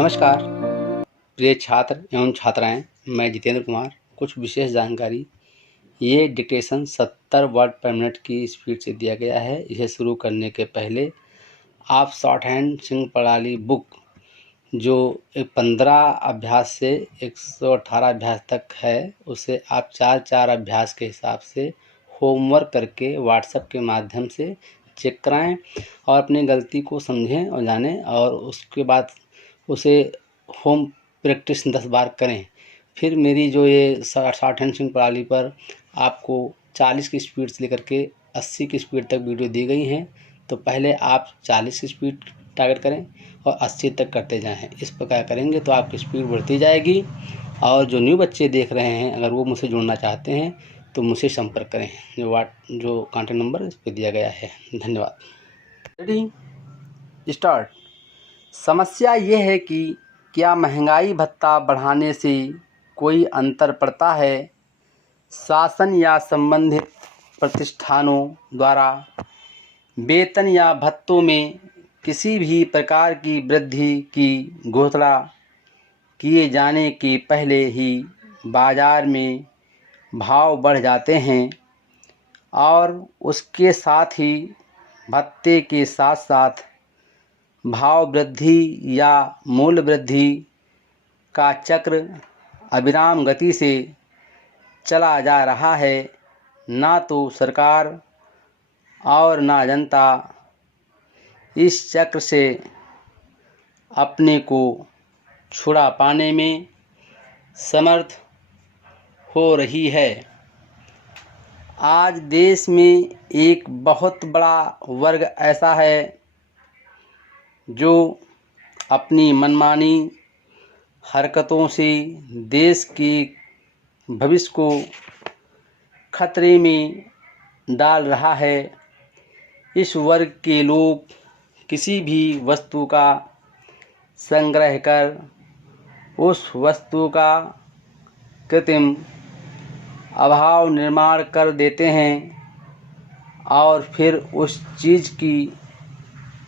नमस्कार प्रिय छात्र एवं छात्राएं, मैं जितेंद्र कुमार। कुछ विशेष जानकारी। ये डिक्टेशन 70 वर्ड पर मिनट की स्पीड से दिया गया है। इसे शुरू करने के पहले आप शॉर्ट हैंड सिंह प्रणाली बुक जो 15 अभ्यास से 118 अभ्यास तक है, उसे आप 4-4 अभ्यास के हिसाब से होमवर्क करके व्हाट्सएप के माध्यम से चेक कराएं और अपनी गलती को समझें और जानें, और उसके बाद उसे होम प्रैक्टिस 10 बार करें। फिर मेरी जो ये शॉर्ट हैंड सिंह प्रणाली पर आपको 40 की स्पीड से लेकर के 80 की स्पीड तक वीडियो दी गई हैं, तो पहले आप 40 की स्पीड टारगेट करें और 80 तक करते जाएं। इस प्रकार करेंगे तो आपकी स्पीड बढ़ती जाएगी। और जो न्यू बच्चे देख रहे हैं, अगर वो मुझसे जुड़ना चाहते हैं तो मुझसे संपर्क करें। जो कॉन्टैक्ट नंबर इस पर दिया गया है। धन्यवाद। Ready, start. समस्या ये है कि क्या महंगाई भत्ता बढ़ाने से कोई अंतर पड़ता है? शासन या संबंधित प्रतिष्ठानों द्वारा वेतन या भत्तों में किसी भी प्रकार की वृद्धि की घोषणा किए जाने के पहले ही बाजार में भाव बढ़ जाते हैं, और उसके साथ ही भत्ते के साथ साथ भाव वृद्धि या मूल्य वृद्धि का चक्र अविराम गति से चला जा रहा है। ना तो सरकार और ना जनता इस चक्र से अपने को छुड़ा पाने में समर्थ हो रही है। आज देश में एक बहुत बड़ा वर्ग ऐसा है जो अपनी मनमानी हरकतों से देश के भविष्य को खतरे में डाल रहा है। इस वर्ग के लोग किसी भी वस्तु का संग्रह कर उस वस्तु का कृत्रिम अभाव निर्माण कर देते हैं और फिर उस चीज़ की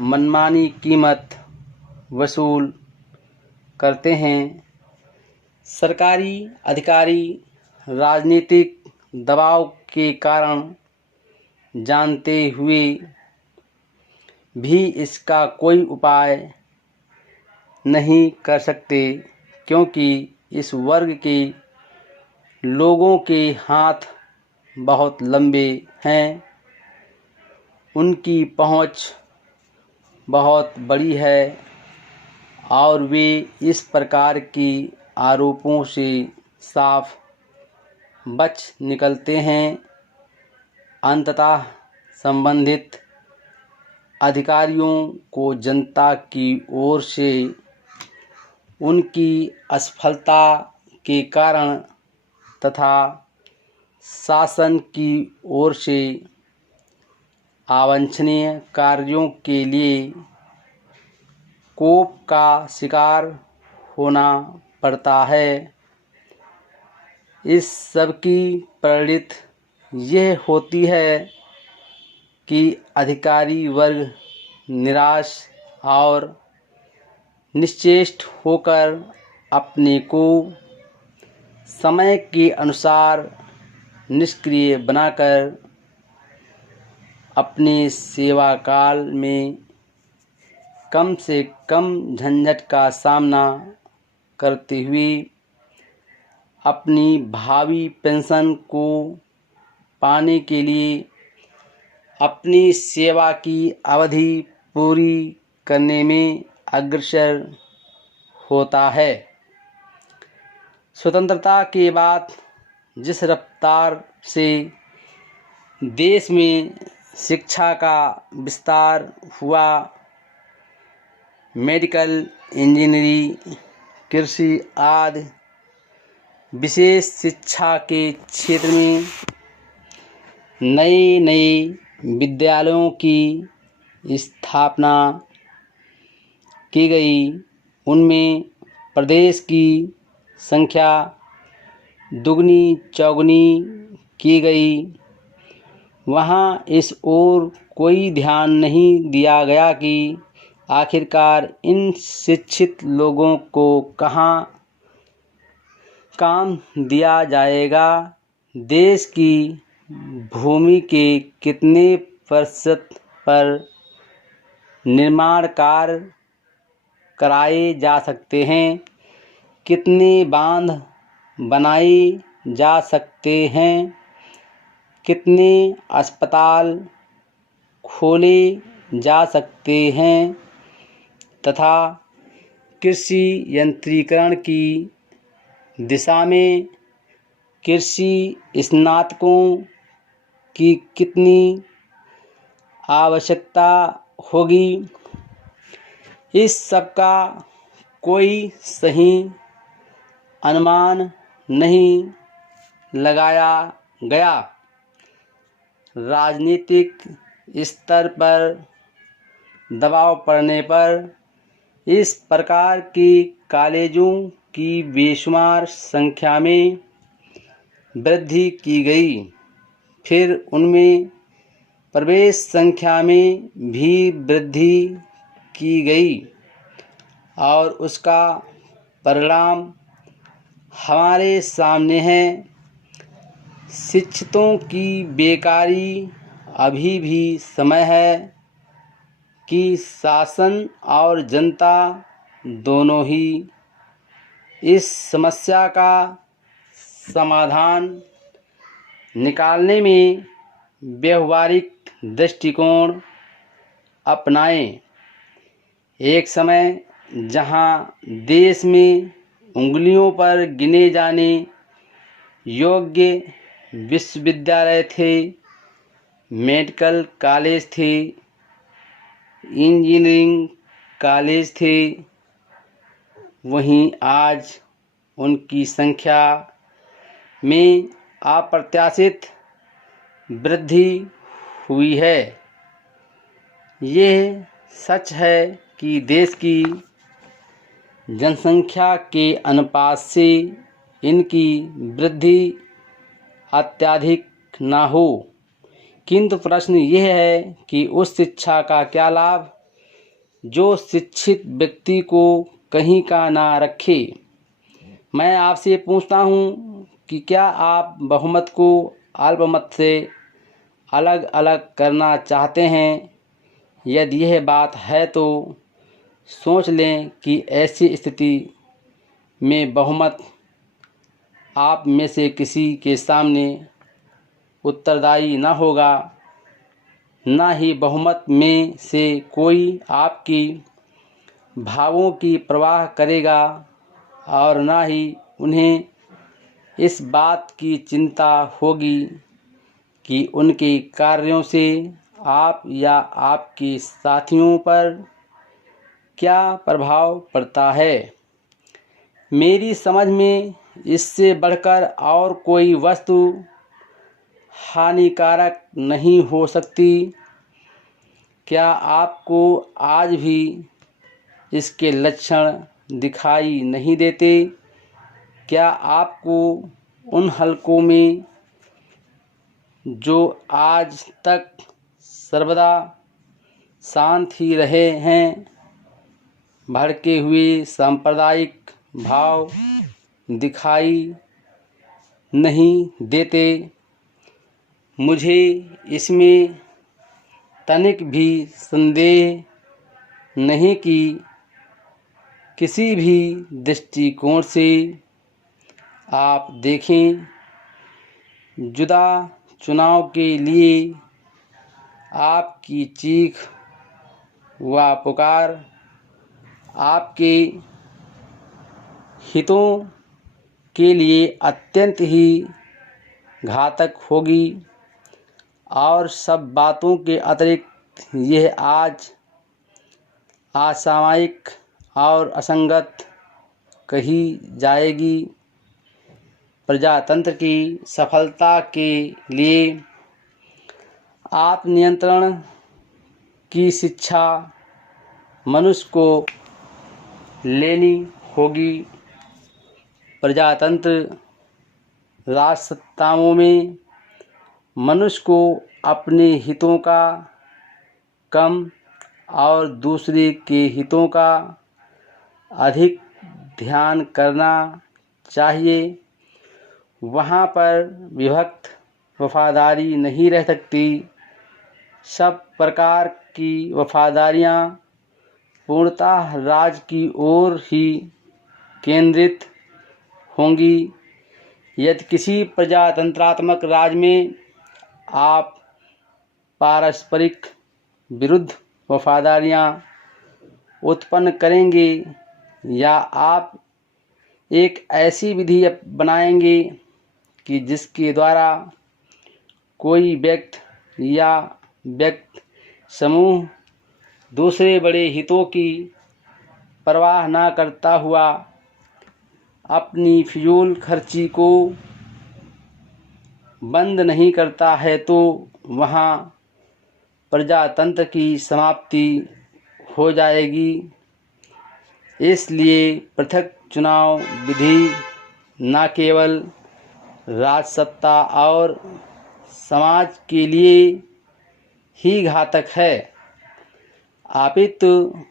मनमानी कीमत वसूल करते हैं। सरकारी अधिकारी राजनीतिक दबाव के कारण जानते हुए भी इसका कोई उपाय नहीं कर सकते, क्योंकि इस वर्ग के लोगों के हाथ बहुत लंबे हैं, उनकी पहुंच बहुत बड़ी है और वे इस प्रकार की आरोपों से साफ बच निकलते हैं। अंततः संबंधित अधिकारियों को जनता की ओर से उनकी असफलता के कारण तथा शासन की ओर से अवांछनीय कार्यों के लिए कोप का शिकार होना पड़ता है। इस सब की परिणति यह होती है कि अधिकारी वर्ग निराश और निश्चेष्ट होकर अपने को समय के अनुसार निष्क्रिय बनाकर अपने सेवा काल में कम से कम झंझट का सामना करते हुए अपनी भावी पेंशन को पाने के लिए अपनी सेवा की अवधि पूरी करने में अग्रसर होता है। स्वतंत्रता के बाद जिस रफ्तार से देश में शिक्षा का विस्तार हुआ, मेडिकल, इंजीनियरिंग, कृषि आदि विशेष शिक्षा के क्षेत्र में नए नए विद्यालयों की स्थापना की गई, उनमें प्रदेश की संख्या दुगनी चौगुनी की गई। वहाँ इस ओर कोई ध्यान नहीं दिया गया कि आखिरकार इन शिक्षित लोगों को कहाँ काम दिया जाएगा? देश की भूमि के कितने प्रतिशत पर निर्माण कार्य कराए जा सकते हैं? कितने बांध बनाए जा सकते हैं? कितने अस्पताल खोले जा सकते हैं? तथा कृषि यंत्रीकरण की दिशा में कृषि स्नातकों की कितनी आवश्यकता होगी? इस सब का कोई सही अनुमान नहीं लगाया गया। राजनीतिक स्तर पर दबाव पड़ने पर इस प्रकार के कॉलेजों की बेशुमार संख्या में वृद्धि की गई। फिर उनमें प्रवेश संख्या में भी वृद्धि की गई और उसका परिणाम हमारे सामने है। शिक्षितों की बेकारी अभी भी समय है कि शासन और जनता दोनों ही इस समस्या का समाधान निकालने में व्यवहारिक दृष्टिकोण अपनाएं। एक समय जहां देश में उंगलियों पर गिने जाने योग्य विश्वविद्यालय थे, मेडिकल कॉलेज थे, इंजीनियरिंग कॉलेज थे, वहीं आज उनकी संख्या में अप्रत्याशित वृद्धि हुई है। यह सच है कि देश की जनसंख्या के अनुपात से इनकी वृद्धि अत्यधिक न हो, किंतु प्रश्न यह है कि उस शिक्षा का क्या लाभ जो शिक्षित व्यक्ति को कहीं का ना रखे। मैं आपसे पूछता हूँ कि क्या आप बहुमत को अल्पमत से अलग अलग करना चाहते हैं? यदि यह बात है तो सोच लें कि ऐसी स्थिति में बहुमत आप में से किसी के सामने उत्तरदायी न होगा, न ही बहुमत में से कोई आपकी भावों की परवाह करेगा और न ही उन्हें इस बात की चिंता होगी कि उनके कार्यों से आप या आपके साथियों पर क्या प्रभाव पड़ता है। मेरी समझ में इससे बढ़कर और कोई वस्तु हानिकारक नहीं हो सकती। क्या आपको आज भी इसके लक्षण दिखाई नहीं देते? क्या आपको उन हलकों में जो आज तक सर्वदा शांत ही रहे हैं, भड़के हुए सांप्रदायिक भाव दिखाई नहीं देते? मुझे इसमें तनिक भी संदेह नहीं कि किसी भी दृष्टिकोण से आप देखें, जुदा चुनाव के लिए आपकी चीख व पुकार आपके हितों के लिए अत्यंत ही घातक होगी और सब बातों के अतिरिक्त यह आज असामयिक और असंगत कही जाएगी। प्रजातंत्र की सफलता के लिए आत्मनियंत्रण की शिक्षा मनुष्य को लेनी होगी। प्रजातंत्र राजसत्ताओं में मनुष्य को अपने हितों का कम और दूसरे के हितों का अधिक ध्यान करना चाहिए। वहाँ पर विभक्त वफादारी नहीं रह सकती। सब प्रकार की वफादारियाँ पूर्णतः राज की ओर ही केंद्रित होंगी। यदि किसी प्रजातंत्रात्मक राज्य में आप पारस्परिक विरुद्ध वफादारियाँ उत्पन्न करेंगे या आप एक ऐसी विधि बनाएंगे कि जिसके द्वारा कोई व्यक्ति या व्यक्ति समूह दूसरे बड़े हितों की परवाह न करता हुआ अपनी फिजूल खर्ची को बंद नहीं करता है, तो वहाँ प्रजातंत्र की समाप्ति हो जाएगी। इसलिए पृथक चुनाव विधि न केवल राजसत्ता और समाज के लिए ही घातक है, अपितु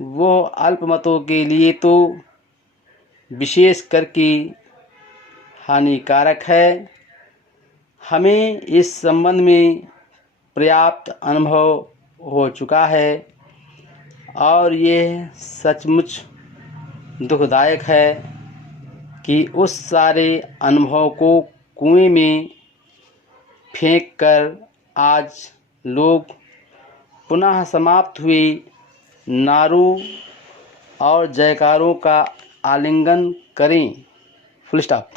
वो अल्पमतों के लिए तो विशेष करके हानिकारक है। हमें इस संबंध में पर्याप्त अनुभव हो चुका है और यह सचमुच दुखदायक है कि उस सारे अनुभव को कुएं में फेंककर आज लोग पुनः समाप्त हुए नारों और जयकारों का आलिंगन करें। Full stop.